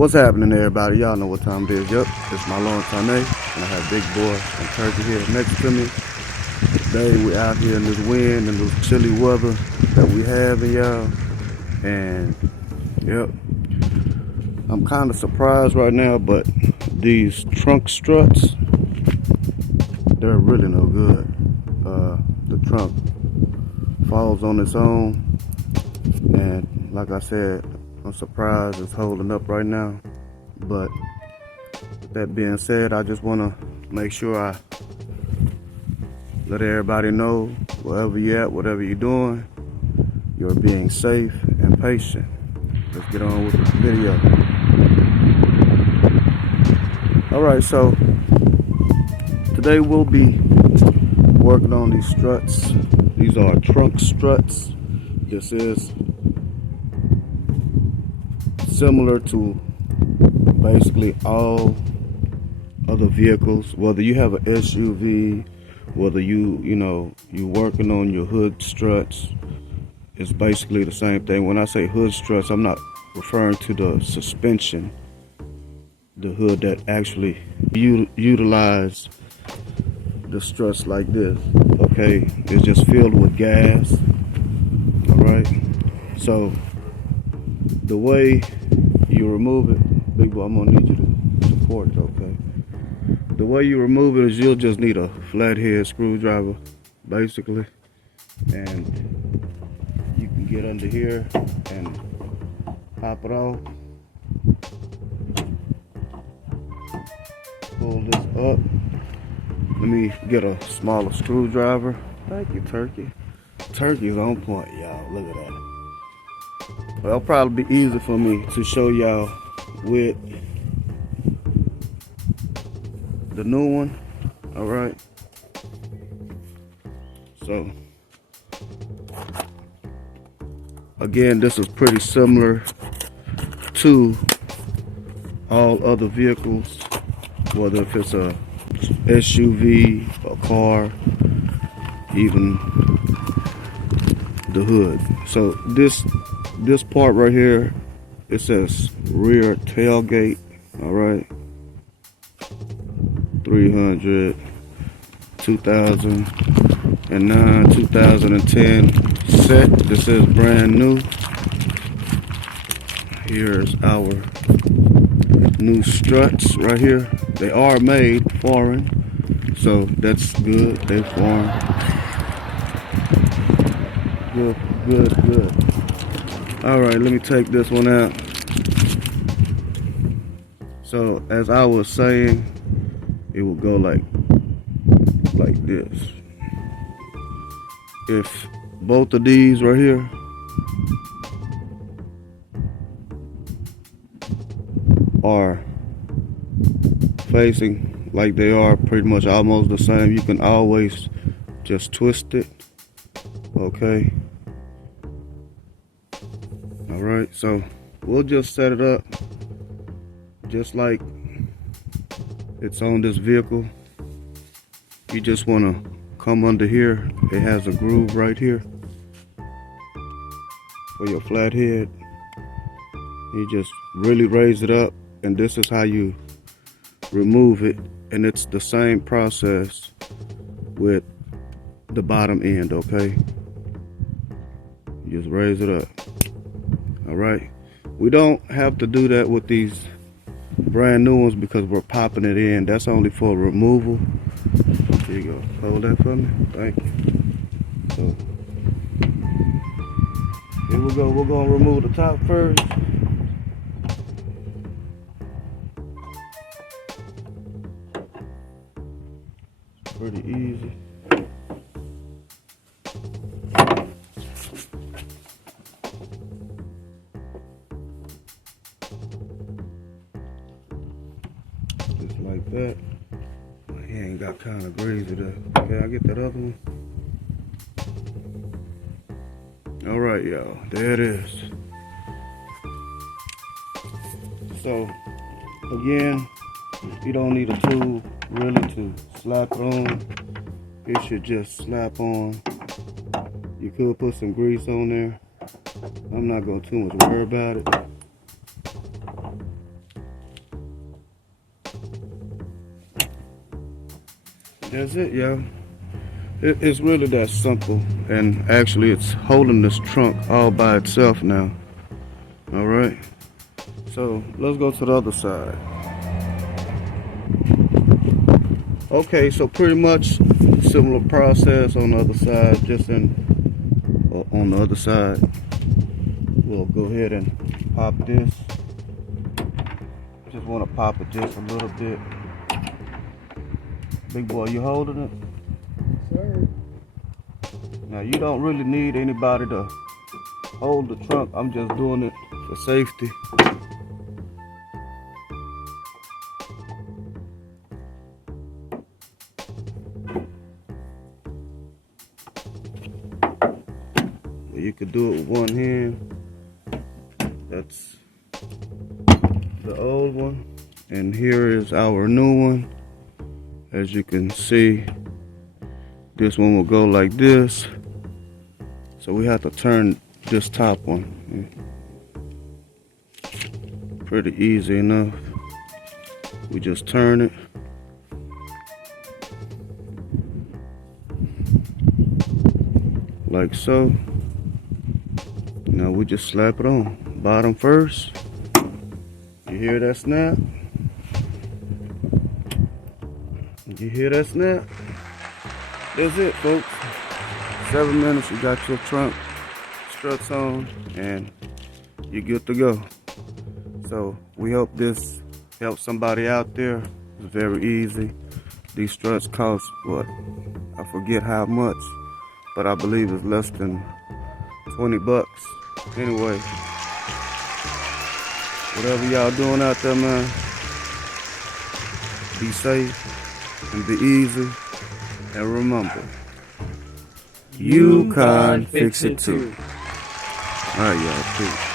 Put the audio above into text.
What's happening, everybody? Y'all know what time it is. Yep, it's my long time, and I have Big Boy and Turkey here next to me. Today we out here in this wind and this chilly weather that we have, y'all. And yep, I'm kind of surprised right now, but these trunk struts, they're really no good. The trunk falls on its own, and like I said, I'm surprised it's holding up right now. But with that being said, I just want to make sure I let everybody know, wherever you're at, whatever you're doing, you're being safe and patient. Let's get on with the video. Alright, so today we'll be working on these struts. These are trunk struts. This is similar to basically all other vehicles, whether you have an SUV, whether you working on your hood struts. It's basically the same thing. When I say hood struts, I'm not referring to the suspension, the hood that actually utilize the struts like this. Okay, it's just filled with gas. All right, so the way you remove it, Big Boy, I'm gonna need you to support it. Okay, the way you remove it is you'll just need a flathead screwdriver, basically, and you can get under here and pop it off. Pull this up. Let me get a smaller screwdriver. Thank you, Turkey. Turkey's on point, y'all. Look at that. Well, it'll probably be easy for me to show y'all with the new one. All right. So again, this is pretty similar to all other vehicles, whether if it's a SUV, a car, even the hood. So this part right here, it says rear tailgate. All right, 300, 2009, 2010 set. This is brand new. Here's our new struts right here. They are made foreign, so that's good. They foreign. Good. All right, let me take this one out. So as I was saying, it will go like this. If both of these right here are facing like they are pretty much almost the same, you can always just twist it. Okay. All right, so we'll just set it up just like it's on this vehicle. You just want to come under here. It has a groove right here for your flathead. You just really raise it up, and this is how you remove it. And it's the same process with the bottom end. Okay, you just raise it up. All right, we don't have to do that with these brand new ones because we're popping it in. That's only for removal. Here you go. Hold that for me. Thank you. So here we go. We're gonna remove the top first. Pretty easy. Just like that. My hand got kind of greasy there. Okay, I get that other one. All right, y'all. There it is. So again, you don't need a tool really to slap it on. It should just slap on. You could put some grease on there. I'm not going to too much worry about it. That's it, y'all. It's really that simple. And actually, it's holding this trunk all by itself now. All right. So let's go to the other side. Okay, so pretty much similar process on the other side, just on the other side. We'll go ahead and pop this. Just want to pop it just a little bit. Big boy, you holding it? Sir. Now you don't really need anybody to hold the trunk. I'm just doing it for safety. You could do it with one hand. That's the old one. And here is our new one. As you can see, this one will go like this. So we have to turn this top one. Pretty easy enough. We just turn it. Like so. Now we just slap it on. Bottom first. You hear that snap? You hear that snap? That's it, folks. 7 minutes, you got your trunk struts on, and you're good to go. So we hope this helps somebody out there. It's very easy. These struts cost what? I forget how much, but I believe it's less than 20 bucks. Anyway, whatever y'all doing out there, man, be safe and be easy. And remember, you can fix it too. All right, y'all. Peace.